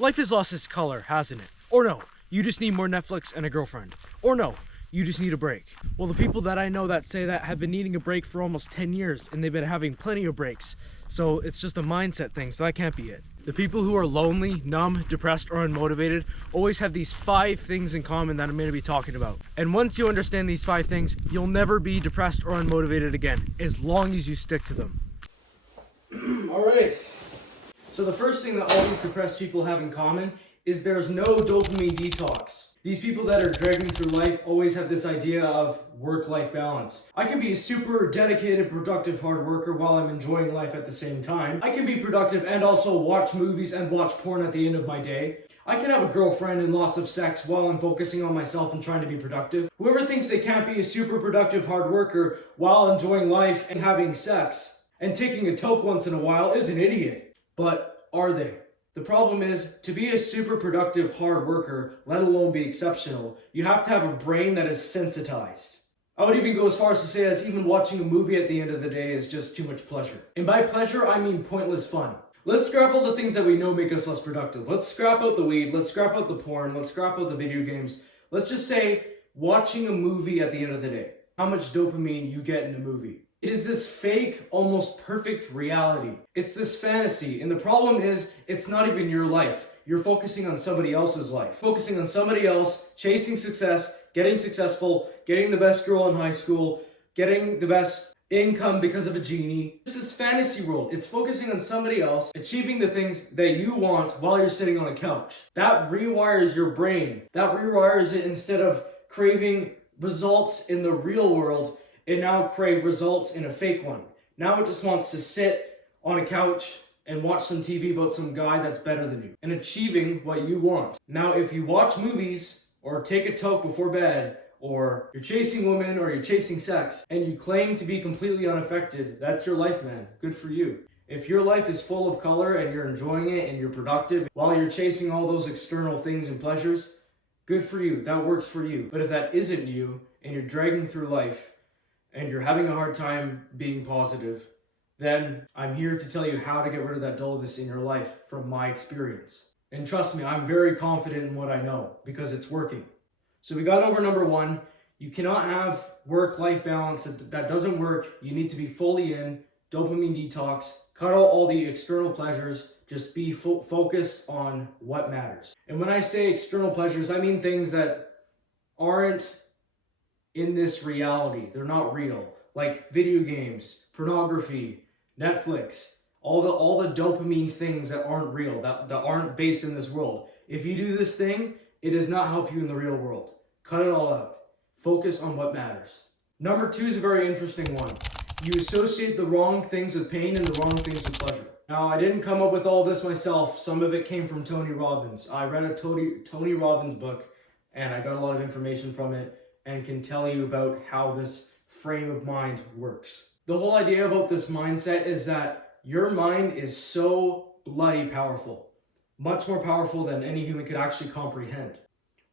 Life has lost its color, hasn't it? Or no, you just need more Netflix and a girlfriend. Or no, you just need a break. Well, the people that I know that say that have been needing a break for almost 10 years, and they've been having plenty of breaks. So it's just a mindset thing, so that can't be it. The people who are lonely, numb, depressed, or unmotivated always have these 5 things in common that I'm going to be talking about. And once you understand these 5 things, you'll never be depressed or unmotivated again, as long as you stick to them. Alright. So the first thing that all these depressed people have in common is there's no dopamine detox. These people that are dragging through life always have this idea of work-life balance. I can be a super dedicated, productive hard worker while I'm enjoying life at the same time. I can be productive and also watch movies and watch porn at the end of my day. I can have a girlfriend and lots of sex while I'm focusing on myself and trying to be productive. Whoever thinks they can't be a super productive hard worker while enjoying life and having sex and taking a toke once in a while is an idiot. But are they? The problem is, to be a super productive hard worker, let alone be exceptional, you have to have a brain that is sensitized. I would even go as far as to say as even watching a movie at the end of the day is just too much pleasure. And by pleasure, I mean pointless fun. Let's scrap all the things that we know make us less productive. Let's scrap out the weed, let's scrap out the porn, let's scrap out the video games. Let's just say, watching a movie at the end of the day. How much dopamine you get in a movie. It is this fake, almost perfect reality. It's this fantasy, and the problem is, it's not even your life. You're focusing on somebody else's life. Focusing on somebody else, chasing success, getting successful, getting the best girl in high school, getting the best income because of a genie. This is fantasy world. It's focusing on somebody else, achieving the things that you want while you're sitting on a couch. That rewires your brain. That rewires it. Instead of craving results in the real world, it now craves results in a fake one. Now it just wants to sit on a couch and watch some TV about some guy that's better than you and achieving what you want. Now, if you watch movies or take a toke before bed, or you're chasing women or you're chasing sex and you claim to be completely unaffected, that's your life, man. Good for you. If your life is full of color and you're enjoying it and you're productive while you're chasing all those external things and pleasures, good for you. That works for you. But if that isn't you and you're dragging through life and you're having a hard time being positive, then I'm here to tell you how to get rid of that dullness in your life from my experience. And trust me, I'm very confident in what I know because it's working. So we got over number 1. You cannot have work-life balance. That doesn't work. You need to be fully in, dopamine detox, cut out all the external pleasures, just be focused on what matters. And when I say external pleasures, I mean things that aren't in this reality. They're not real. Like video games, pornography, Netflix, all the dopamine things that aren't real, that aren't based in this world. If you do this thing, it does not help you in the real world. Cut it all out. Focus on what matters. Number 2 is a very interesting one. You associate the wrong things with pain and the wrong things with pleasure. Now, I didn't come up with all this myself. Some of it came from Tony Robbins. I read a Tony Robbins book, and I got a lot of information from it, and can tell you about how this frame of mind works. The whole idea about this mindset is that your mind is so bloody powerful. Much more powerful than any human could actually comprehend.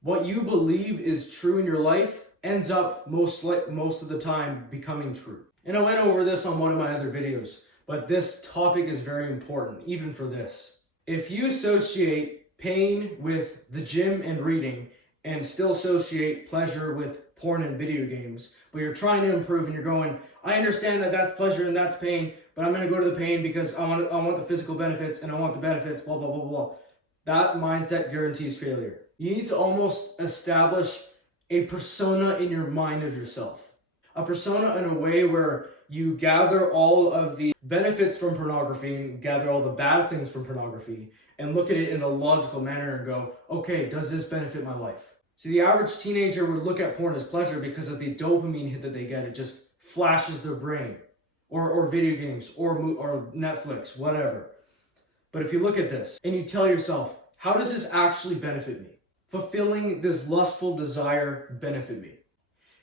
What you believe is true in your life ends up most of the time becoming true. And I went over this on one of my other videos, but this topic is very important, even for this. If you associate pain with the gym and reading, and still associate pleasure with porn and video games, but you're trying to improve and you're going, I understand that that's pleasure and that's pain, but I'm going to go to the pain because I want the physical benefits and I want the benefits, blah, blah, blah, blah. That mindset guarantees failure. You need to almost establish a persona in your mind of yourself. A persona in a way where you gather all of the benefits from pornography and gather all the bad things from pornography and look at it in a logical manner and go, okay, does this benefit my life? See, the average teenager would look at porn as pleasure because of the dopamine hit that they get. It just flashes their brain. Or video games, or Netflix, whatever. But if you look at this and you tell yourself, how does this actually benefit me? Fulfilling this lustful desire benefit me?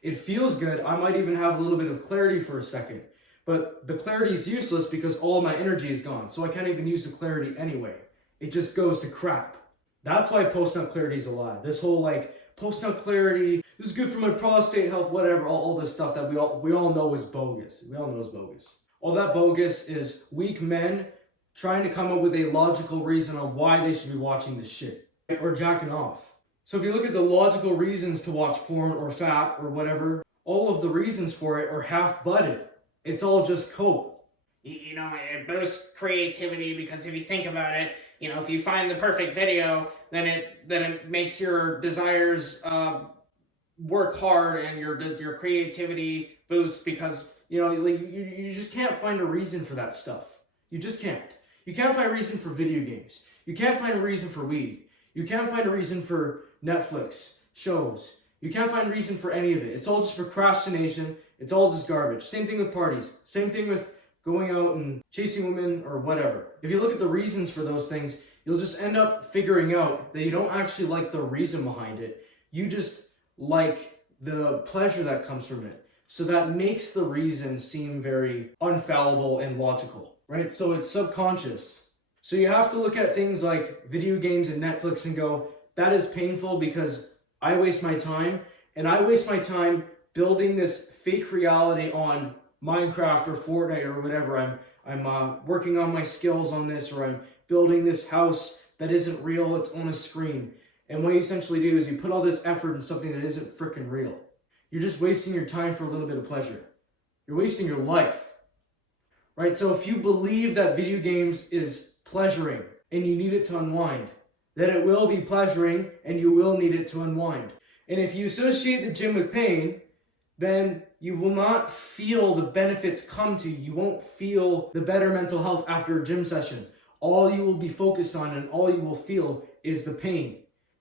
It feels good. I might even have a little bit of clarity for a second. But the clarity is useless because all of my energy is gone. So I can't even use the clarity anyway. It just goes to crap. That's why post-nut clarity is a lie. This whole post-nut clarity, this is good for my prostate health, whatever, all this stuff that we all know is bogus. We all know is bogus. All that bogus is weak men trying to come up with a logical reason on why they should be watching this shit or jacking off. So if you look at the logical reasons to watch porn or fat or whatever, all of the reasons for it are half-butted. It's all just cope. You know, it boosts creativity because if you think about it, you know, if you find the perfect video, then it makes your desires work hard, and your creativity boosts because, you know, like you just can't find a reason for that stuff. You just can't. You can't find a reason for video games. You can't find a reason for weed. You can't find a reason for Netflix shows. You can't find a reason for any of it. It's all just procrastination. It's all just garbage. Same thing with parties. Same thing with going out and chasing women or whatever. If you look at the reasons for those things, you'll just end up figuring out that you don't actually like the reason behind it. You just like the pleasure that comes from it. So that makes the reason seem very infallible and logical, right? So it's subconscious. So you have to look at things like video games and Netflix and go, that is painful because I waste my time, and I waste my time building this fake reality on Minecraft or Fortnite or whatever. I'm working on my skills on this, or I'm building this house that isn't real, it's on a screen. And what you essentially do is you put all this effort in something that isn't freaking real. You're just wasting your time for a little bit of pleasure. You're wasting your life, right? So if you believe that video games is pleasuring and you need it to unwind, then it will be pleasuring and you will need it to unwind. And if you associate the gym with pain, then you will not feel the benefits come to you. You won't feel the better mental health after a gym session. All you will be focused on and all you will feel is the pain.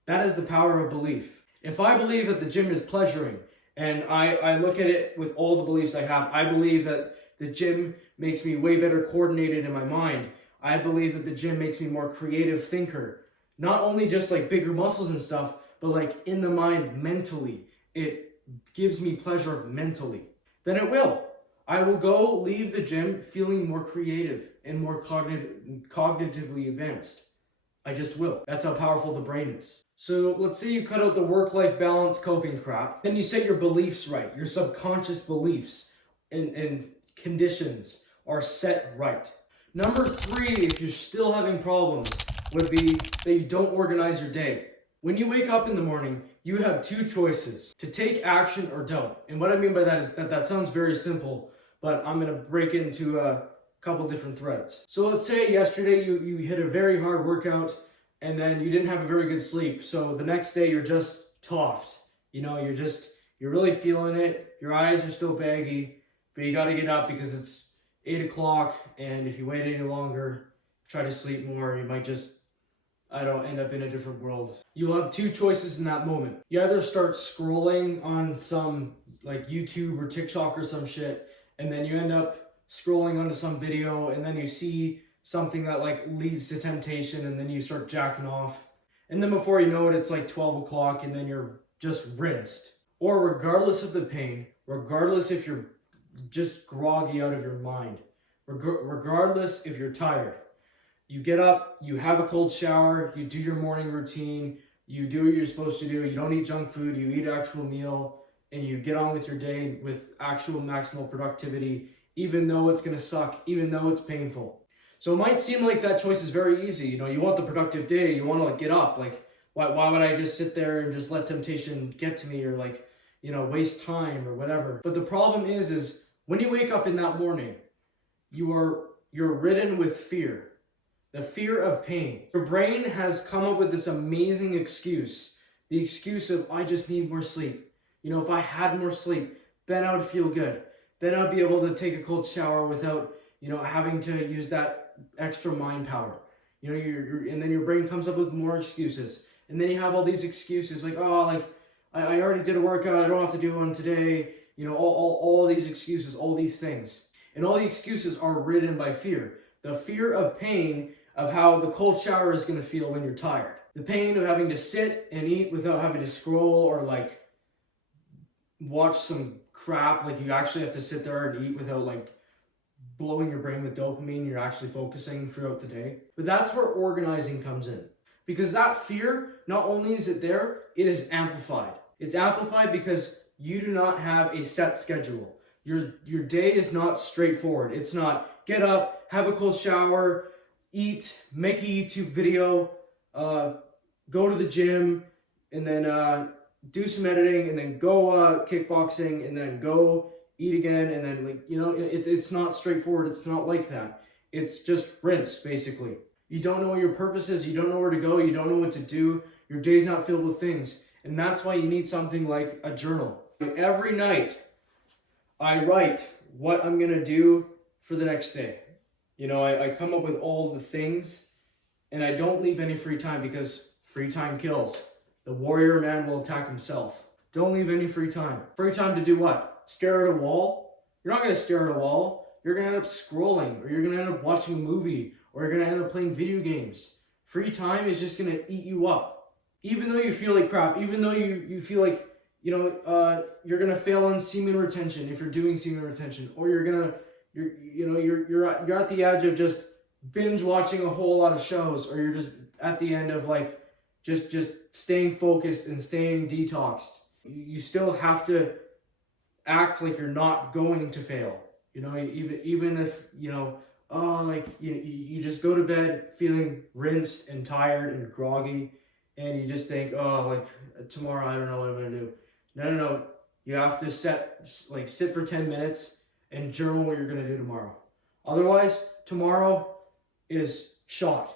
That is the power of belief. If I believe that the gym is pleasuring, and I look at it with all the beliefs I have, I believe that the gym makes me way better coordinated in my mind. I believe that the gym makes me more creative thinker. Not only just like bigger muscles and stuff, but like in the mind mentally. It gives me pleasure mentally. Then it will. I will go leave the gym feeling more creative and more cognitively advanced. I just will. That's how powerful the brain is. So let's say you cut out the work-life balance coping crap. Then you set your beliefs right. Your subconscious beliefs and conditions are set right. Number 3, if you're still having problems, would be that you don't organize your day. When you wake up in the morning, you have 2 choices: to take action or don't. And what I mean by that is that sounds very simple, but I'm going to break it into a couple different threads. So let's say yesterday you hit a very hard workout and then you didn't have a very good sleep. So the next day you're just toffed. You know, you're really feeling it. Your eyes are still baggy, but you got to get up because it's 8 o'clock. And if you wait any longer, try to sleep more, you might just, end up in a different world. You'll have 2 choices in that moment. You either start scrolling on some like YouTube or TikTok or some shit, and then you end up scrolling onto some video, and then you see something that like leads to temptation, and then you start jacking off. And then before you know it, it's like 12 o'clock and then you're just rinsed. Or regardless of the pain, regardless if you're just groggy out of your mind, regardless if you're tired, you get up, you have a cold shower, you do your morning routine, you do what you're supposed to do, you don't eat junk food, you eat actual meal, and you get on with your day with actual maximal productivity, even though it's going to suck, even though it's painful. So it might seem like that choice is very easy. You know, you want the productive day, you want to like get up, like why would I just sit there and just let temptation get to me, or like, you know, waste time or whatever. But the problem is when you wake up in that morning, you're ridden with fear. The fear of pain. Your brain has come up with this amazing excuse. The excuse of, I just need more sleep. You know, if I had more sleep, then I would feel good. Then I'd be able to take a cold shower without, you know, having to use that extra mind power. You know, and then your brain comes up with more excuses. And then you have all these excuses like, oh, like, I already did a workout, I don't have to do one today. You know, all these excuses, all these things. And all the excuses are ridden by fear. The fear of pain, of how the cold shower is going to feel when you're tired. The pain of having to sit and eat without having to scroll or like watch some crap. Like you actually have to sit there and eat without like blowing your brain with dopamine. You're actually focusing throughout the day. But that's where organizing comes in. Because that fear, not only is it there, it is amplified. It's amplified because you do not have a set schedule. Your day is not straightforward. It's not get up, have a cold shower, eat, make a YouTube video, go to the gym, and then do some editing, and then go kickboxing, and then go eat again, and then, like, you know, it's not straightforward. It's not like that. It's just rinse, basically. You don't know what your purpose is. You don't know where to go. You don't know what to do. Your day's not filled with things. And that's why you need something like a journal. Every night, I write what I'm going to do for the next day. You know, I come up with all the things, and I don't leave any free time, because free time kills. The warrior man will attack himself. Don't leave any free time. Free time to do what? Stare at a wall? You're not going to stare at a wall. You're going to end up scrolling, or you're going to end up watching a movie, or you're going to end up playing video games. Free time is just going to eat you up. Even though you feel like crap, even though you feel like, you know, you're going to fail on semen retention if you're doing semen retention, or you're at the edge of just binge watching a whole lot of shows, or you're just at the end of, like, just staying focused and staying detoxed. You still have to act like you're not going to fail. You know, even if, you know, like, you just go to bed feeling rinsed and tired and groggy, and you just think, oh, like, tomorrow I don't know what I'm gonna do. No. You have to sit for 10 minutes and journal what you're gonna do tomorrow. Otherwise, tomorrow is shot.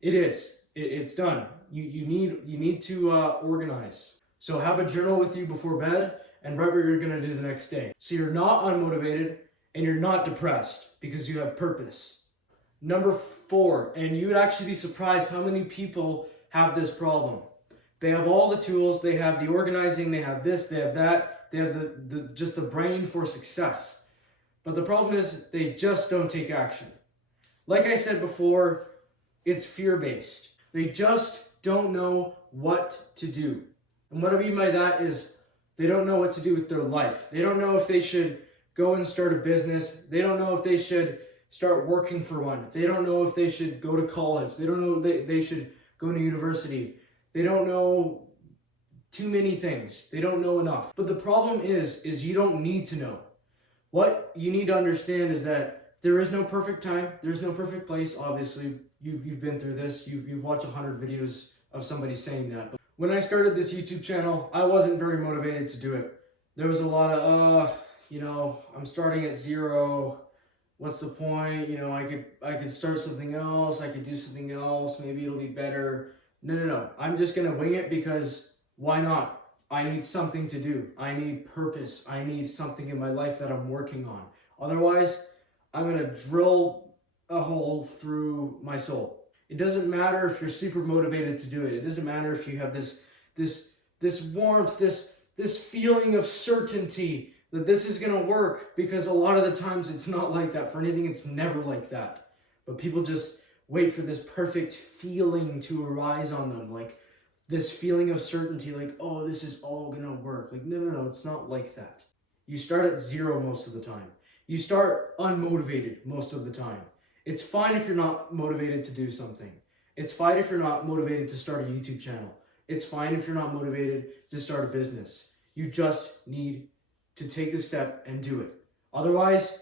It is. It's done. You need to organize. So have a journal with you before bed and write what you're gonna do the next day. So you're not unmotivated and you're not depressed, because you have purpose. Number 4, and you would actually be surprised how many people have this problem. They have all the tools, they have the organizing, they have this, they have that, they have just the brain for success. But the problem is they just don't take action. Like I said before, it's fear-based. They just don't know what to do. And what I mean by that is they don't know what to do with their life. They don't know if they should go and start a business. They don't know if they should start working for one. They don't know if they should go to college. They don't know if they should go to university. They don't know too many things. They don't know enough. But the problem is you don't need to know. What you need to understand is that there is no perfect time. There's no perfect place. Obviously, you've been through this. You've watched 100 videos of somebody saying that. But when I started this YouTube channel, I wasn't very motivated to do it. There was a lot of, you know, I'm starting at zero. What's the point? You know, I could start something else. I could do something else. Maybe it'll be better. No. I'm just going to wing it, because why not? I need something to do. I need purpose. I need something in my life that I'm working on. Otherwise, I'm going to drill a hole through my soul. It doesn't matter if you're super motivated to do it. It doesn't matter if you have this warmth, this feeling of certainty that this is going to work, because a lot of the times it's not like that. For anything, it's never like that. But people just wait for this perfect feeling to arise on them, like this feeling of certainty, like, oh, this is all going to work. Like, no, it's not like that. You start at zero most of the time. You start unmotivated most of the time. It's fine if you're not motivated to do something. It's fine if you're not motivated to start a YouTube channel. It's fine if you're not motivated to start a business. You just need to take the step and do it. Otherwise,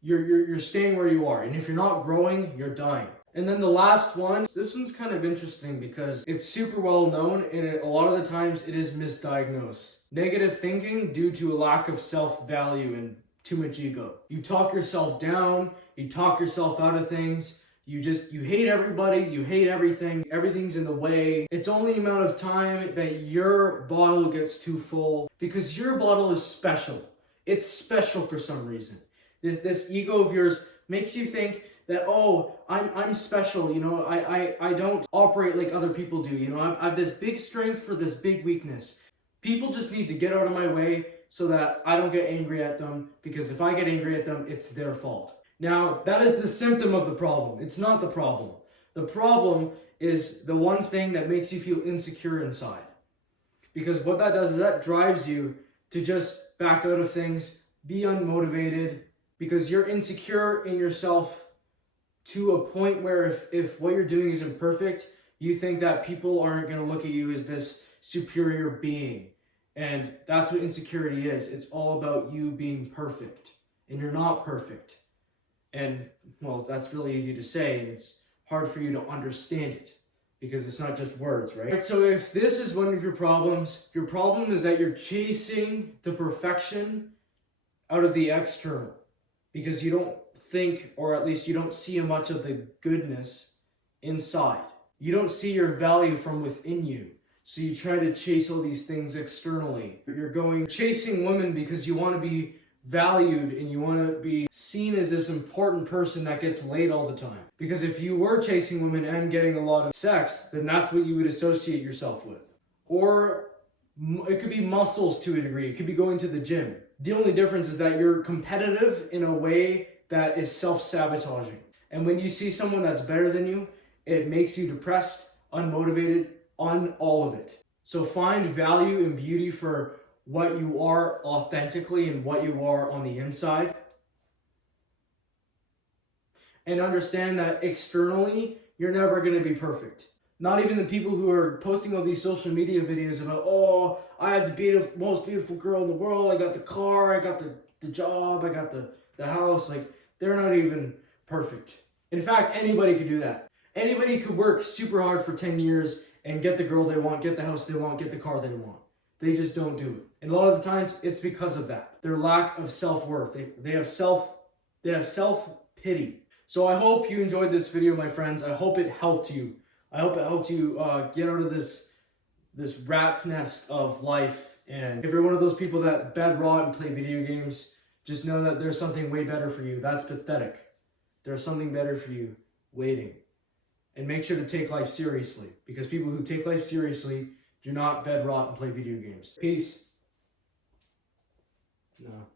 you're staying where you are. And if you're not growing, you're dying. And then the last one, this one's kind of interesting because it's super well known, and a lot of the times it is misdiagnosed. Negative thinking due to a lack of self-value and too much ego. You talk yourself down, you talk yourself out of things, you hate everybody, you hate everything, everything's in the way. It's only a amount of time that your bottle gets too full, because your bottle is special. It's special for some reason. This ego of yours makes you think that, oh, I'm special, you know, I don't operate like other people do, you know, I have this big strength for this big weakness. People just need to get out of my way so that I don't get angry at them, because if I get angry at them, it's their fault. Now, that is the symptom of the problem. It's not the problem. The problem is the one thing that makes you feel insecure inside. Because what that does is that drives you to just back out of things, be unmotivated, because you're insecure in yourself to a point where if what you're doing is imperfect, you think that people aren't going to look at you as this superior being. And that's what insecurity is. It's all about you being perfect. And you're not perfect. And, well, that's really easy to say, and it's hard for you to understand it because it's not just words, right? So if this is one of your problem is that you're chasing the perfection out of the external because you don't think, or at least you don't see much of the goodness inside. You don't see your value from within you. So you try to chase all these things externally. You're going chasing women because you want to be valued and you want to be seen as this important person that gets laid all the time. Because if you were chasing women and getting a lot of sex, then that's what you would associate yourself with. Or it could be muscles to a degree. It could be going to the gym. The only difference is that you're competitive in a way that is self-sabotaging. And when you see someone that's better than you, it makes you depressed, unmotivated, on all of it. So find value and beauty for what you are authentically and what you are on the inside. And understand that externally, you're never going to be perfect. Not even the people who are posting all these social media videos about, oh, I have the most beautiful girl in the world, I got the car, I got the job, I got the house. Like, they're not even perfect. In fact, anybody could do that. Anybody could work super hard for 10 years and get the girl they want, get the house they want, get the car they want. They just don't do it. And a lot of the times, it's because of that. Their lack of self-worth. They have self-pity. So I hope you enjoyed this video, my friends. I hope it helped you. I hope it helped you get out of this rat's nest of life. And if you're one of those people that bed rot and play video games, just know that there's something way better for you. That's pathetic. There's something better for you waiting. And make sure to take life seriously, because people who take life seriously do not bed rot and play video games. Peace. No.